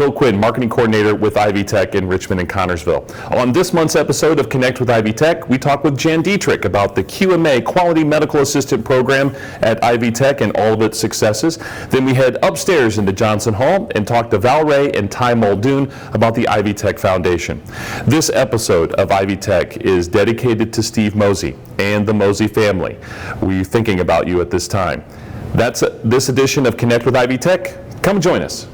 Phil Quinn, Marketing Coordinator with Ivy Tech in Richmond and Connorsville. On this month's episode of Connect with Ivy Tech, we talk with Jan Dietrick about the QMA Quality Medical Assistant Program at Ivy Tech and all of its successes. Then we head upstairs into Johnson Hall and talk to Valerie and Tai Muldoon about the Ivy Tech Foundation. This episode of Ivy Tech is dedicated to Steve Mosey and the Mosey family. We're thinking about you at this time. That's this edition of Connect with Ivy Tech. Come join us.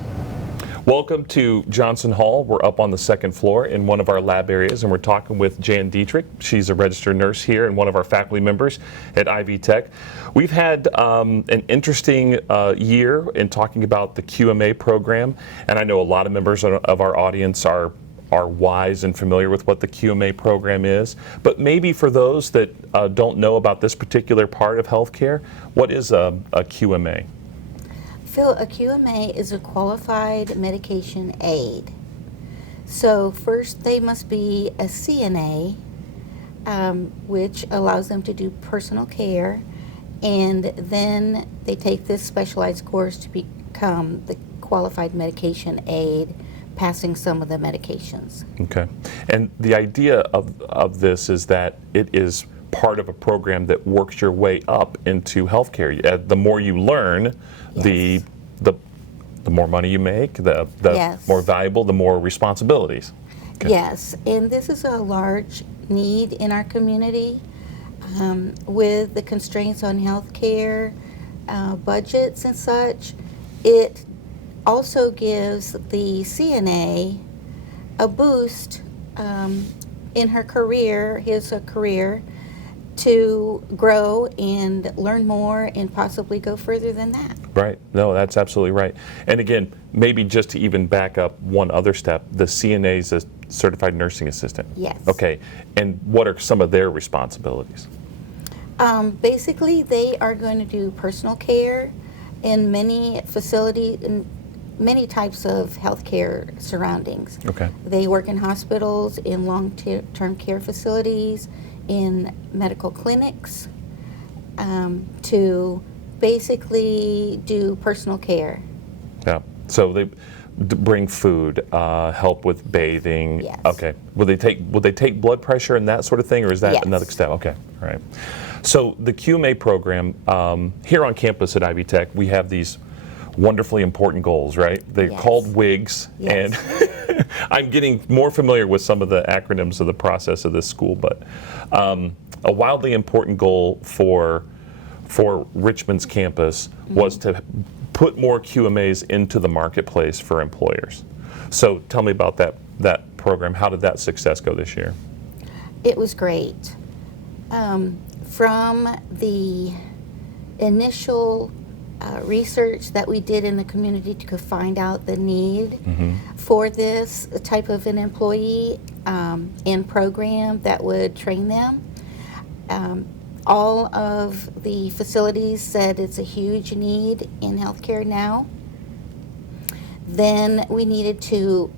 Welcome to Johnson Hall. We're up on the second floor in one of our lab areas, and we're talking with Jan Dietrick. She's a registered nurse here and one of our faculty members at Ivy Tech. We've had an interesting year in talking about the QMA program, and I know a lot of members of our audience are wise and familiar with what the QMA program is. But maybe for those that don't know about this particular part of healthcare, what is a QMA? Phil, a QMA is a qualified medication aid. So first they must be a CNA, which allows them to do personal care, and then they take this specialized course to become the qualified medication aid, passing some of the medications. Okay. And the idea of this is that it is part of a program that works your way up into healthcare. The more you learn, yes, the more money you make, the yes, more valuable, the more responsibilities. Okay. Yes, and this is a large need in our community with the constraints on healthcare budgets and such. It also gives the CNA a boost in her career, his career, to grow and learn more and possibly go further than that. Right. No, that's absolutely right. And again, maybe just to even back up one other step, the CNA is a certified nursing assistant. Yes. Okay. And what are some of their responsibilities? Basically, they are going to do personal care in many facilities, in many types of healthcare surroundings. Okay. They work in hospitals, in long-term care facilities, in medical clinics, to basically do personal care. Yeah. So they bring food, help with bathing. Yes. Okay. Will they take blood pressure and that sort of thing, or is that yes, another step? Okay. All right. So the QMA program here on campus at Ivy Tech, we have these wonderfully important goals, right? They're yes, called WIGs, yes, and I'm getting more familiar with some of the acronyms of the process of this school, but a wildly important goal for Richmond's campus was to put more QMAs into the marketplace for employers. So tell me about that program. How did that success go this year? It was great. From the initial research that we did in the community to find out the need for this type of an employee and program that would train them. All of the facilities said it's a huge need in healthcare now. Then we needed to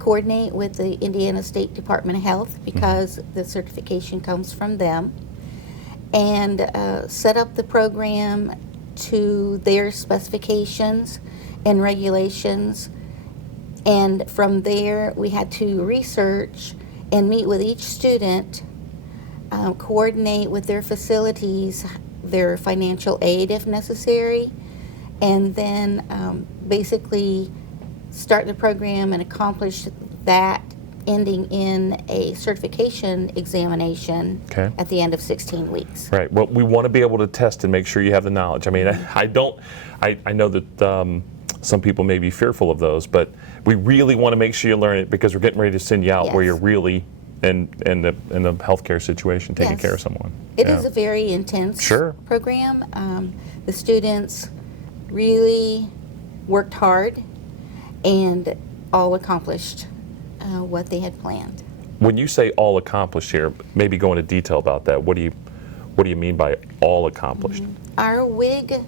coordinate with the Indiana State Department of Health, because the certification comes from them, and set up the program to their specifications and regulations. And from there, we had to research and meet with each student, coordinate with their facilities, their financial aid if necessary, and then basically start the program and accomplish that, ending in a certification examination at the end of 16 weeks. Right. Well, we want to be able to test and make sure you have the knowledge. I mean, I know that some people may be fearful of those, but we really want to make sure you learn it, because we're getting ready to send you out where you're really in the healthcare situation, taking care of someone. It is a very intense program. The students really worked hard and all accomplished what they had planned. When you say all accomplished here, maybe go into detail about that. What do you mean by all accomplished? Our WIG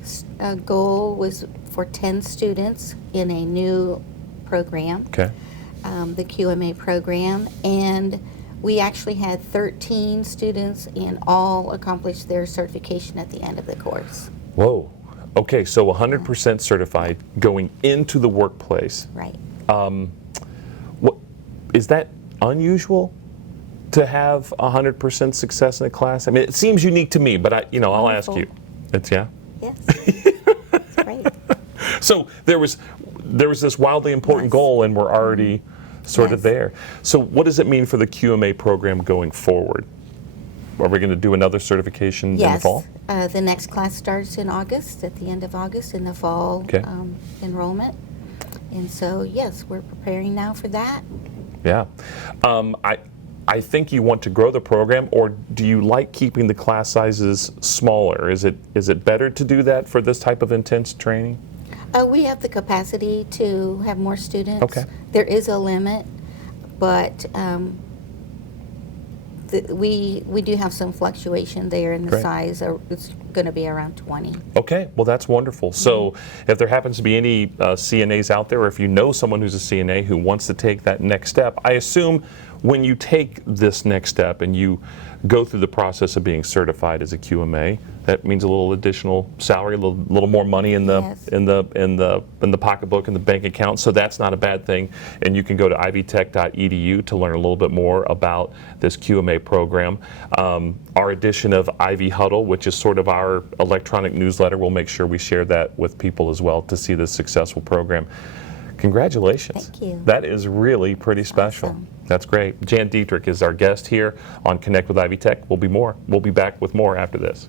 goal was for 10 students in a new program, the QMA program, and we actually had 13 students and all accomplished their certification at the end of the course. Whoa. Okay, so 100% certified going into the workplace. Right. What is that unusual to have 100% success in a class? I mean, it seems unique to me, but I'll ask you. It's yeah. Yes. It's great. So there was this wildly important Yes. goal, and we're already sort of Yes. there. So what does it mean for the QMA program going forward? Are we going to do another certification in the Yes. fall? The next class starts in August, at the end of August, in the fall Okay. enrollment. And so, yes, we're preparing now for that. Yeah. I think you want to grow the program, or do you like keeping the class sizes smaller? Is it better to do that for this type of intense training? We have the capacity to have more students. Okay. There is a limit, but we do have some fluctuation there in the Great. size. It's going to be around 20. Okay, well that's wonderful. So if there happens to be any CNAs out there, or if you know someone who's a CNA who wants to take that next step, I assume when you take this next step and you go through the process of being certified as a QMA, that means a little additional salary, a little more money in the Yes. in the pocketbook, in the bank account. So that's not a bad thing. And you can go to ivytech.edu to learn a little bit more about this QMA program. Our edition of Ivy Huddle, which is sort of our electronic newsletter, we'll make sure we share that with people as well to see this successful program. Congratulations. Thank you. That is really pretty special. awesome. That's great. Jan Dietrick is our guest here on Connect with Ivy Tech. We'll be back with more after this.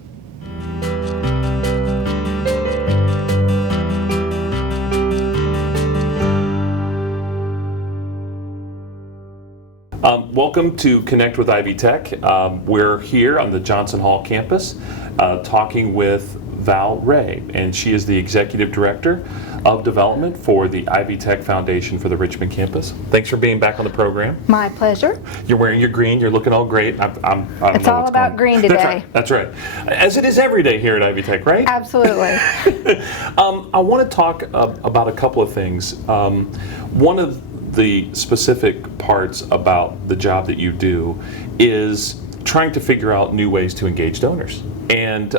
Welcome to Connect with Ivy Tech. We're here on the Johnson Hall campus talking with Val Ray, and she is the Executive Director of Development for the Ivy Tech Foundation for the Richmond campus. Thanks for being back on the program. My pleasure. You're wearing your green. You're looking all great. I don't It's know all what's about going on. green today. That's right. As it is every day here at Ivy Tech, right? Absolutely. I want to talk about a couple of things. One of the specific parts about the job that you do is trying to figure out new ways to engage donors. And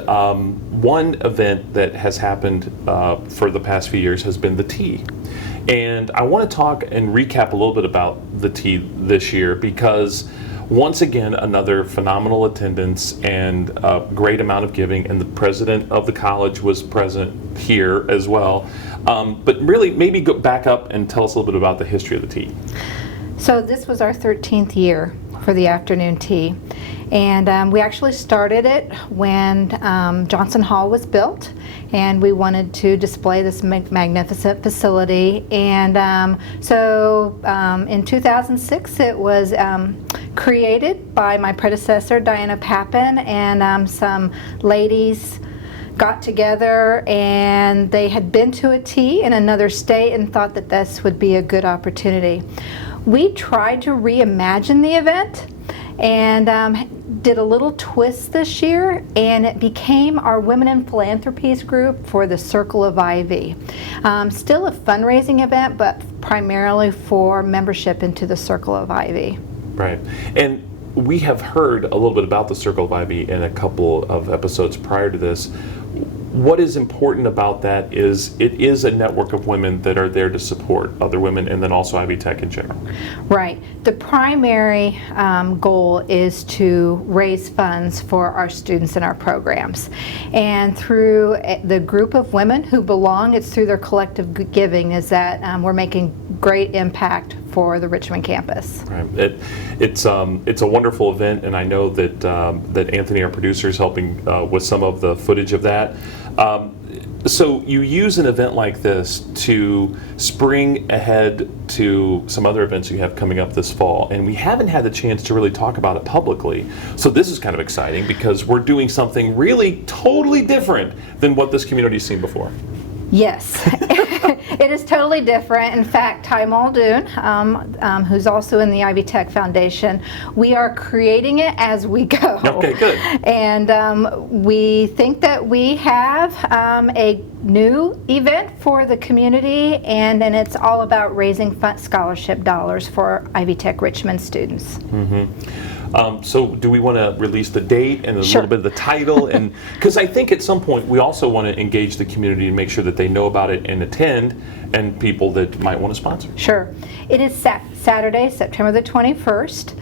one event that has happened for the past few years has been the tea. And I want to talk and recap a little bit about the tea this year, because once again, another phenomenal attendance and a great amount of giving, and the president of the college was present here as well. But really, maybe go back up and tell us a little bit about the history of the tea. So this was our 13th year for the afternoon tea. And we actually started it when Johnson Hall was built, and we wanted to display this magnificent facility. And so in 2006 it was created by my predecessor, Diana Pappin, and some ladies got together, and they had been to a tea in another state and thought that this would be a good opportunity. We tried to reimagine the event and did a little twist this year, and it became our Women in Philanthropies group for the Circle of Ivy. Still a fundraising event, but primarily for membership into the Circle of Ivy. Right. And we have heard a little bit about the Circle of Ivy in a couple of episodes prior to this. What is important about that is it is a network of women that are there to support other women, and then also Ivy Tech in general. Right. The primary goal is to raise funds for our students and our programs. And through the group of women who belong, it's through their collective giving, is that we're making great impact for the Richmond campus. Right. It's a wonderful event, and I know that that Anthony, our producer, is helping with some of the footage of that. So you use an event like this to spring ahead to some other events you have coming up this fall, and we haven't had the chance to really talk about it publicly. So this is kind of exciting because we're doing something really totally different than what this community's seen before. Yes, it is totally different. In fact, Tai Muldoon, who's also in the Ivy Tech Foundation, we are creating it as we go. Okay, good. And we think that we have a new event for the community, and then it's all about raising scholarship dollars for Ivy Tech Richmond students. So do we want to release the date and a Sure. little bit of the title? And because I think at some point we also want to engage the community and make sure that they know about it and attend, and people that might want to sponsor. Sure. It is Saturday, September the 21st.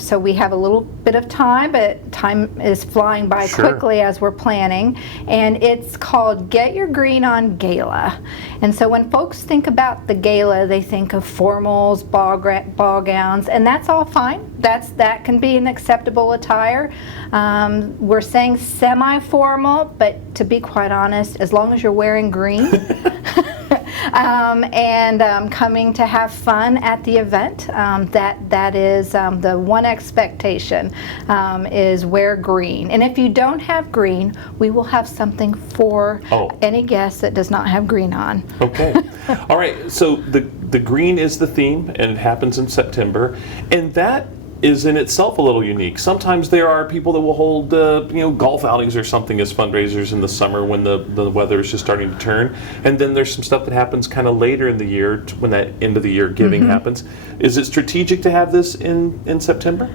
So we have a little bit of time, but time is flying by Sure. quickly as we're planning. And it's called Get Your Green On Gala. And so when folks think about the gala, they think of formals, ball gowns, and that's all fine. That can be an acceptable attire. We're saying semi-formal, but to be quite honest, as long as you're wearing green. And coming to have fun at the event. That is the one expectation, is wear green. And if you don't have green, we will have something for any guest that does not have green on. Okay. All right. So the green is the theme, and it happens in September, and that is in itself a little unique. Sometimes there are people that will hold golf outings or something as fundraisers in the summer when the weather is just starting to turn, and then there's some stuff that happens kind of later in the year when that end of the year giving happens. Is it strategic to have this in September?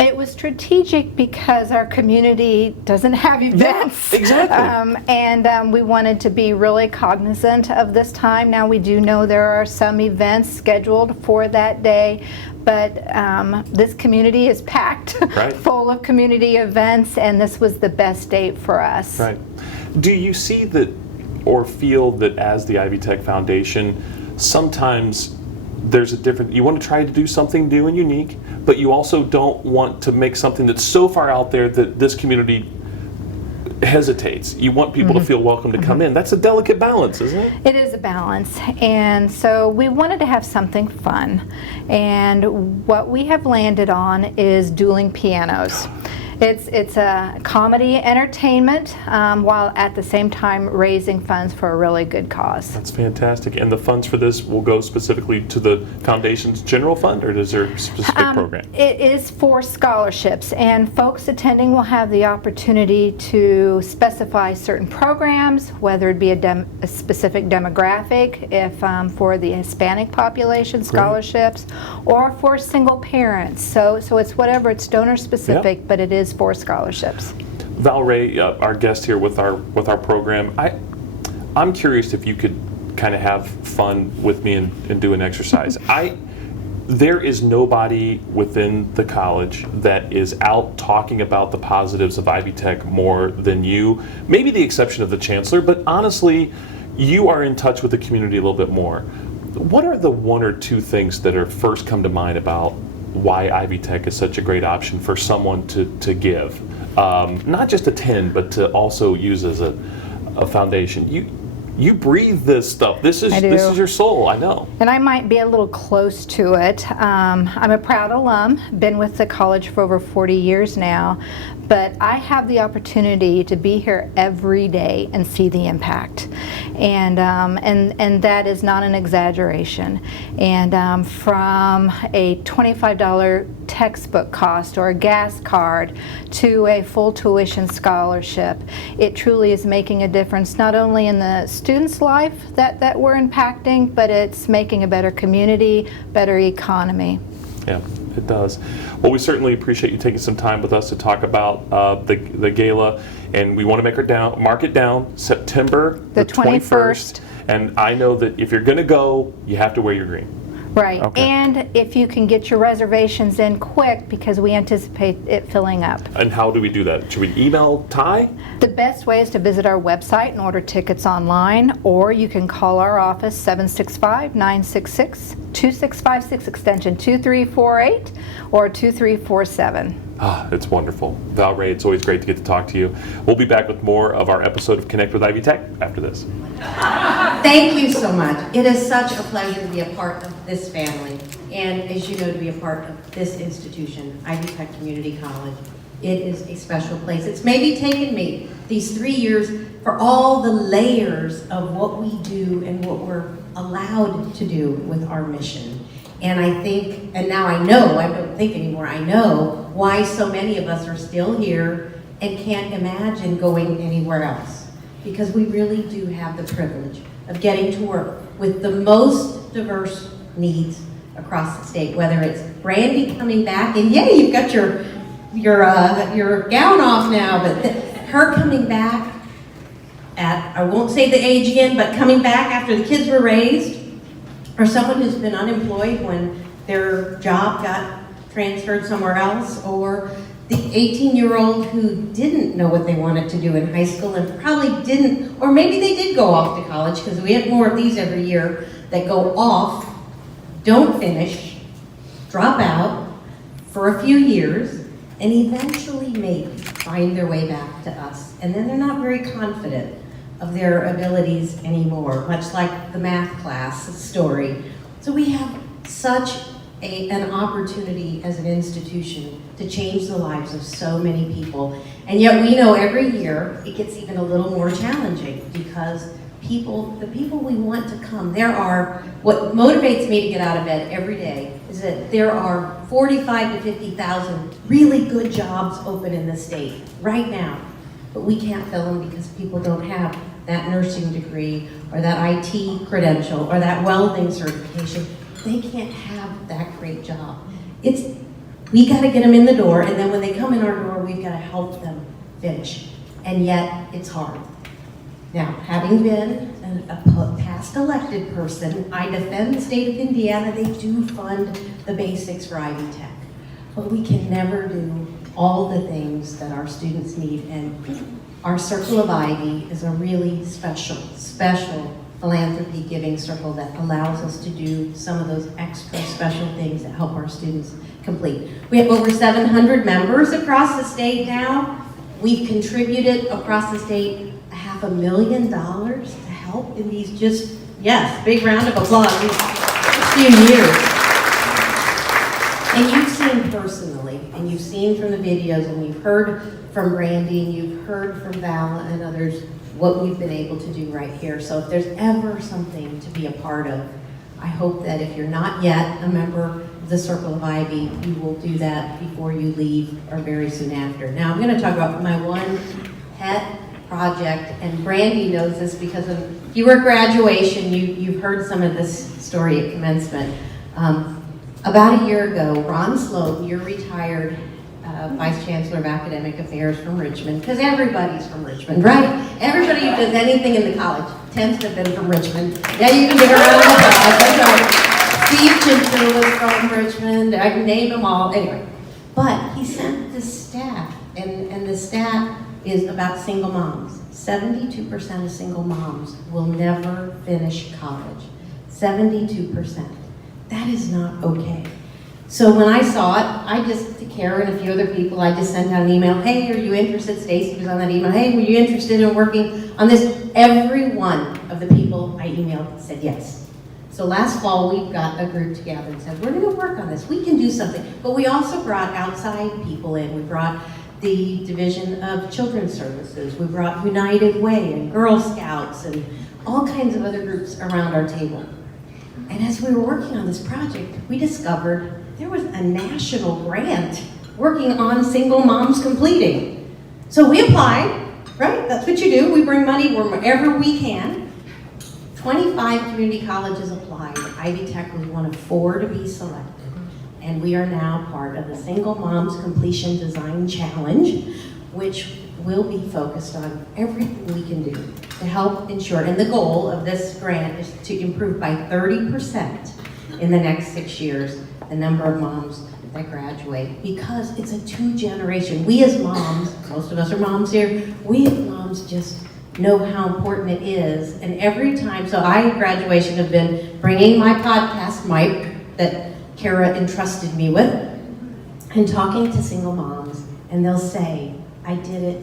It was strategic because our community doesn't have events. Yeah, exactly. And we wanted to be really cognizant of this time. Now we do know there are some events scheduled for that day, but this community is packed full of community events, and this was the best date for us. Right. Do you see that or feel that as the Ivy Tech Foundation, sometimes there's a different, you want to try to do something new and unique, but you also don't want to make something that's so far out there that this community hesitates. You want people to feel welcome to come in. That's a delicate balance, isn't it? It is a balance, and so we wanted to have something fun, and what we have landed on is dueling pianos. It's a comedy entertainment while at the same time raising funds for a really good cause. That's fantastic. And the funds for this will go specifically to the foundation's general fund, or is there a specific program? It is for scholarships, and folks attending will have the opportunity to specify certain programs, whether it be a specific demographic, if for the Hispanic population scholarships, or for single parents. So it's whatever, it's donor specific, but it is for scholarships. Valerie, our guest here with our program, I'm curious if you could kind of have fun with me and do an exercise. There is nobody within the college that is out talking about the positives of Ivy Tech more than you. Maybe the exception of the chancellor, but honestly, you are in touch with the community a little bit more. What are the one or two things that are first come to mind about why Ivy Tech is such a great option for someone to give? Not just attend, but to also use as a foundation. You breathe this stuff. This is your soul, I know. And I might be a little close to it. I'm a proud alum, been with the college for over 40 years now, but I have the opportunity to be here every day and see the impact. And that is not an exaggeration. And from a $25 textbook cost or a gas card to a full tuition scholarship, it truly is making a difference not only in the student's life that we're impacting, but it's making a better community, better economy. Yeah, it does. Well, we certainly appreciate you taking some time with us to talk about the gala, and we want to mark it down, September the 21st. And I know that if you're going to go, you have to wear your green. Right, Okay. and if you can get your reservations in quick, because we anticipate it filling up. And how do we do that? Should we email Tai? The best way is to visit our website and order tickets online, or you can call our office 765-966-2656 extension 2348 or 2347. It's wonderful. Valerie, it's always great to get to talk to you. We'll be back with more of our episode of Connect with Ivy Tech after this. Thank you so much. It is such a pleasure to be a part of this family, and as you know, to be a part of this institution, Ivy Tech Community College. It is a special place. It's maybe taken me these 3 years for all the layers of what we do and what we're allowed to do with our mission. And I think, and now I know, I don't think anymore, I know why so many of us are still here and can't imagine going anywhere else. because we really do have the privilege of getting to work with the most diverse needs across the state, whether it's Brandy coming back, and yay, you've got your gown off now, but her coming back at, I won't say the age again, but coming back after the kids were raised, or someone who's been unemployed when their job got transferred somewhere else, or the 18-year-old who didn't know what they wanted to do in high school and probably didn't, or maybe they did go off to college, because we have more of these every year that go off, don't finish, drop out for a few years, and eventually maybe find their way back to us. And then they're not very confident of their abilities anymore, much like the math class story. So we have such an opportunity as an institution to change the lives of so many people. And yet we know every year it gets even a little more challenging, because the people we want to come, what motivates me to get out of bed every day is that there are 45 to 50,000 really good jobs open in the state right now, but we can't fill them because people don't have that nursing degree or that IT credential or that welding certification. They can't have that great job. We got to get them in the door, and then when they come in our door, we've got to help them finish. And yet, it's hard. Now, having been a past elected person, I defend the state of Indiana. They do fund the basics for Ivy Tech, but we can never do all the things that our students need. And our Circle of Ivy is a really special philanthropy giving circle that allows us to do some of those extra special things that help our students complete. We have over 700 members across the state now. We've contributed across the state $500,000 to help in these big round of applause, these few years. And you've seen personally, and you've seen from the videos, and you've heard from Brandy, and you've heard from Val and others, what we've been able to do right here. So if there's ever something to be a part of, I hope that if you're not yet a member of the Circle of Ivy, you will do that before you leave or very soon after. Now I'm going to talk about my one pet project, and Brandy knows this because if you were at graduation, you've heard some of this story at commencement. About a year ago, Ron Sloat, your retired Vice Chancellor of Academic Affairs from Richmond, because everybody's from Richmond, right? Everybody who does anything in the college tends to have been from Richmond. Yeah, you can give a round of applause. Steve Chinchilla was from Richmond. I can name them all. Anyway, but he sent the staff, and the staff is about single moms. 72% of single moms will never finish college. 72%. That is not okay. So when I saw it, to Kara and a few other people, I just sent out an email. Hey, are you interested? Stacy was on that email. Hey, were you interested in working on this? Every one of the people I emailed said yes. So last fall, we got a group together and said, we're going to work on this. We can do something. But we also brought outside people in. We brought the Division of Children's Services. We brought United Way and Girl Scouts and all kinds of other groups around our table. And as we were working on this project, we discovered there was a national grant working on single moms completing. So we applied, right? That's what you do. We bring money wherever we can. 25 community colleges applied. Ivy Tech was one of 4 to be selected. And we are now part of the Single Moms Completion Design Challenge, which will be focused on everything we can do to help ensure, and the goal of this grant is to improve by 30% in the next 6 years the number of moms that graduate, because it's a 2-generation. We as moms, most of us are moms here, we as moms just know how important it is. And every time, so I at graduation have been bringing my podcast mic that Kara entrusted me with and talking to single moms, and they'll say, I did it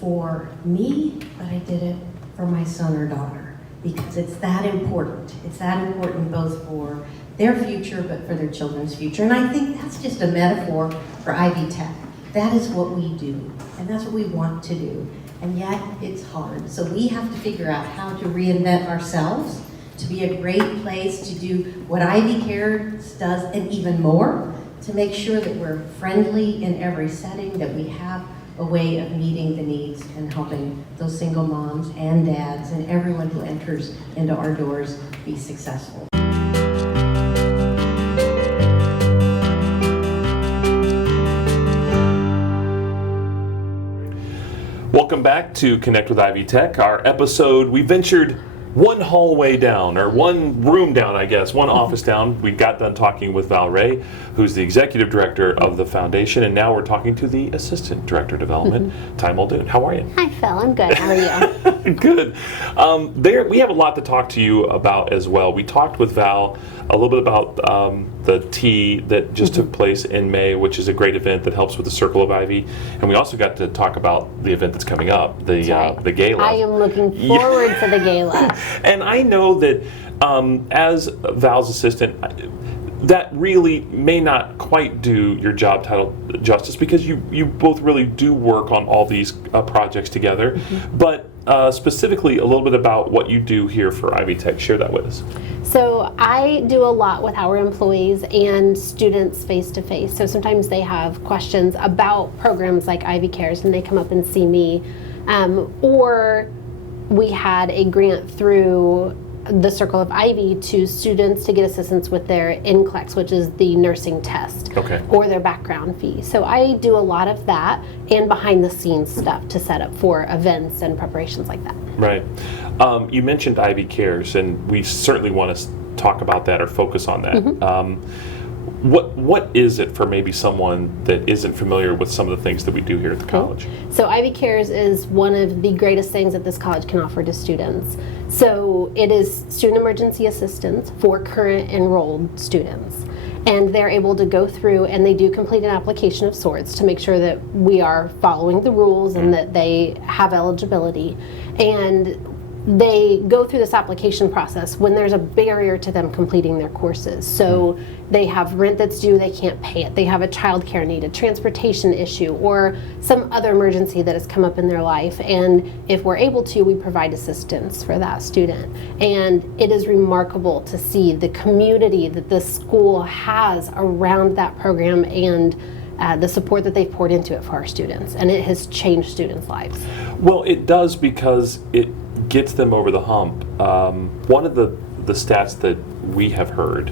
for me, but I did it for my son or daughter, because it's that important. It's that important both for their future, but for their children's future. And I think that's just a metaphor for Ivy Tech. That is what we do, and that's what we want to do. And yet, it's hard. So we have to figure out how to reinvent ourselves to be a great place to do what Ivy Cares does, and even more, to make sure that we're friendly in every setting, that we have a way of meeting the needs and helping those single moms and dads and everyone who enters into our doors be successful. Welcome back to Connect with Ivy Tech. Our episode, we ventured one hallway down, or one room down, I guess, one office down. We got done talking with Valerie, who's the executive director of the foundation, and now we're talking to the assistant director of development, Tai Muldoon. How are you? Hi, Phil. I'm good. How are you? Good. We have a lot to talk to you about as well. We talked with Val a little bit about the tea that just took place in May, which is a great event that helps with the Circle of Ivy, and we also got to talk about the event that's coming up, the gala. I am looking forward to the gala. And I know that as Val's assistant, that really may not quite do your job title justice, because you both really do work on all these projects together. But specifically, a little bit about what you do here for Ivy Tech. Share that with us. So I do a lot with our employees and students face to face. So sometimes they have questions about programs like Ivy Cares and they come up and see me. Or we had a grant through the Circle of Ivy to students to get assistance with their NCLEX, which is the nursing test, or their background fee. So I do a lot of that and behind the scenes stuff to set up for events and preparations like that. Right. You mentioned Ivy Cares, and we certainly want to talk about that or focus on that. What is it for maybe someone that isn't familiar with some of the things that we do here at the college? So Ivy Cares is one of the greatest things that this college can offer to students. So it is student emergency assistance for current enrolled students. And they're able to go through and they do complete an application of sorts to make sure that we are following the rules and that they have eligibility. And they go through this application process when there's a barrier to them completing their courses. So they have rent that's due, they can't pay it. They have a child care need, a transportation issue, or some other emergency that has come up in their life. And if we're able to, we provide assistance for that student. And it is remarkable to see the community that this school has around that program and the support that they've poured into it for our students. And it has changed students' lives. Well, it does, because it gets them over the hump. One of the stats that we have heard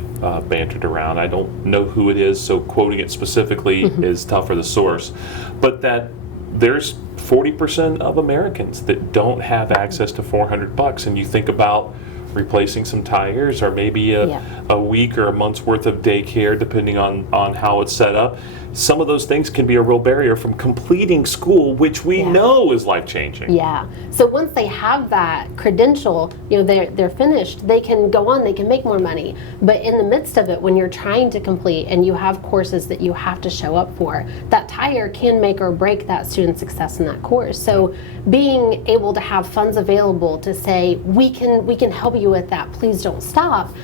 bantered around, I don't know who it is, so quoting it specifically is tough for the source, but that there's 40% of Americans that don't have access to $400, and you think about replacing some tires or maybe a week or a month's worth of daycare, depending on how it's set up. Some of those things can be a real barrier from completing school, which we know is life-changing. Yeah. So once they have that credential, they're finished, they can go on, they can make more money. But in the midst of it, when you're trying to complete and you have courses that you have to show up for, that tire can make or break that student's success in that course. So being able to have funds available to say, we can help you with that, please don't stop,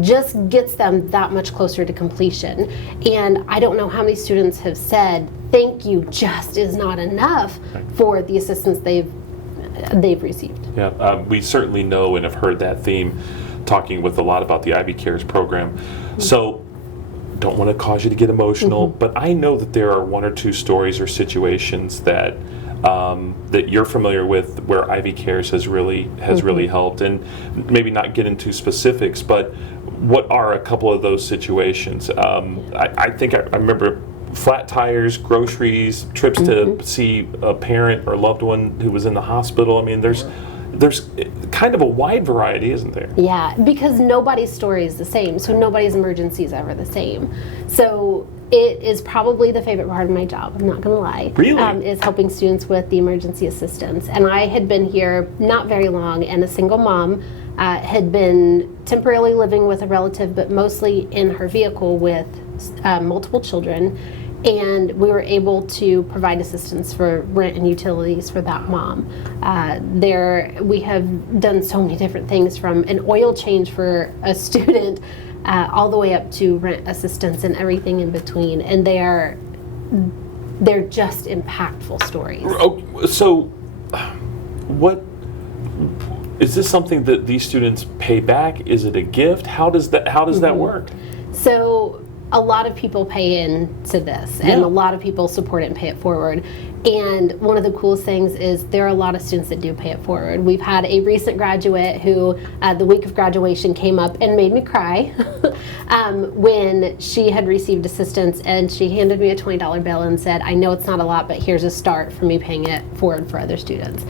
just gets them that much closer to completion. And I don't know how many students have said, thank you just is not enough for the assistance they've received. Yeah, we certainly know and have heard that theme talking with a lot about the Ivy Cares program. So don't want to cause you to get emotional, but I know that there are one or two stories or situations that that you're familiar with where Ivy Cares has really helped, and maybe not get into specifics, but what are a couple of those situations? I think I remember flat tires, groceries, trips to see a parent or loved one who was in the hospital. I mean, there's kind of a wide variety, isn't there? Yeah, because nobody's story is the same, so nobody's emergency is ever the same. So it is probably the favorite part of my job, I'm not going to lie. Really? Is helping students with the emergency assistance. And I had been here not very long, and a single mom had been temporarily living with a relative, but mostly in her vehicle with multiple children. And we were able to provide assistance for rent and utilities for that mom. We have done so many different things, from an oil change for a student all the way up to rent assistance and everything in between. And they're just impactful stories. So what is this, something that these students pay back? Is it a gift? How does that work? So a lot of people pay into this, and a lot of people support it and pay it forward. And one of the coolest things is there are a lot of students that do pay it forward. We've had a recent graduate who, the week of graduation, came up and made me cry when she had received assistance, and she handed me a $20 bill and said, "I know it's not a lot, but here's a start for me paying it forward for other students."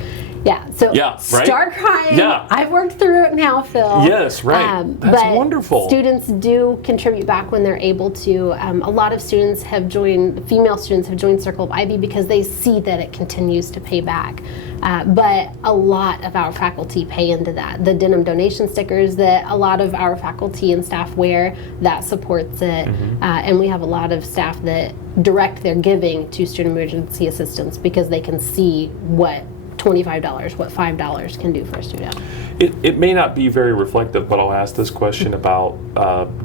Yeah, so start crying. Yeah. I've worked through it now, Phil. Yes, right. That's but wonderful. Students do contribute back when they're able to. A lot of students have joined, female students have joined Circle of Ivy because they see that it continues to pay back. But a lot of our faculty pay into that. The denim donation stickers that a lot of our faculty and staff wear, that supports it. And we have a lot of staff that direct their giving to student emergency assistance because they can see what $25, what $5 can do for a student. It may not be very reflective, but I'll ask this question about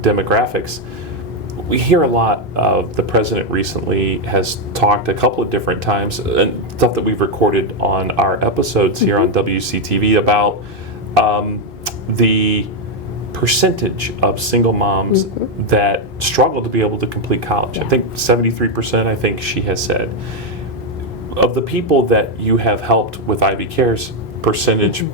demographics. We hear a lot of the president recently has talked a couple of different times, and stuff that we've recorded on our episodes here on WCTV about the percentage of single moms that struggle to be able to complete college. I think 73%, I think she has said. Of the people that you have helped with Ivy Cares, percentage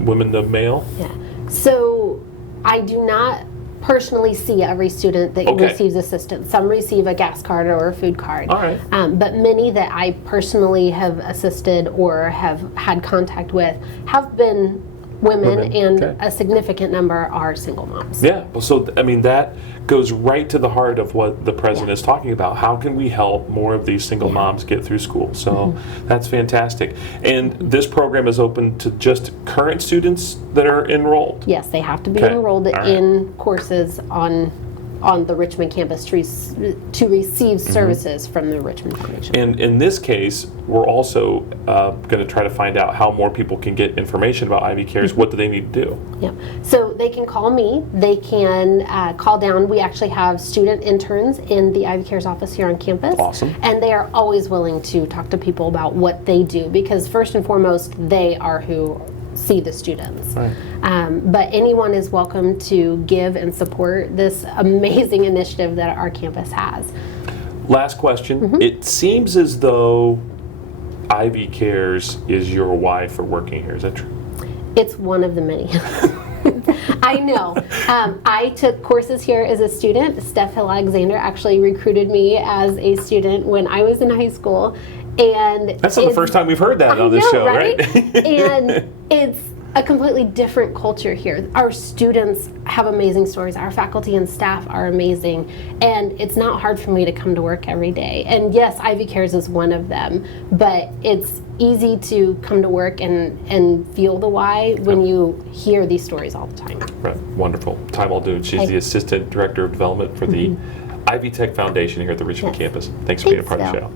women to male? Yeah. So I do not personally see every student that receives assistance. Some receive a gas card or a food card. All right. But many that I personally have assisted or have had contact with have been women, and a significant number are single moms. Yeah, well, so I mean that goes right to the heart of what the president is talking about. How can we help more of these single moms get through school? So that's fantastic. And this program is open to just current students that are enrolled? Yes, they have to be enrolled in courses on the Richmond campus to receive services from the Richmond Foundation. And in this case, we're also going to try to find out how more people can get information about Ivy Cares. What do they need to do? Yeah, so they can call me. They can call down. We actually have student interns in the Ivy Cares office here on campus. Awesome. And they are always willing to talk to people about what they do, because first and foremost, they are who see the students. Right. But anyone is welcome to give and support this amazing initiative that our campus has. Last question. It seems as though Ivy Cares is your why for working here. Is that true? It's one of the many. I know. I took courses here as a student. Steph Hill Alexander actually recruited me as a student when I was in high school. And that's not the first time we've heard that on this show, right? And it's a completely different culture here. Our students have amazing stories. Our faculty and staff are amazing. And it's not hard for me to come to work every day. And yes, Ivy Cares is one of them. But it's easy to come to work and feel the why when you hear these stories all the time. Right. Wonderful. Tai Muldoon, she's the Assistant Director of Development for the Ivy Tech Foundation here at the Richmond campus. Thanks for being a part of the show.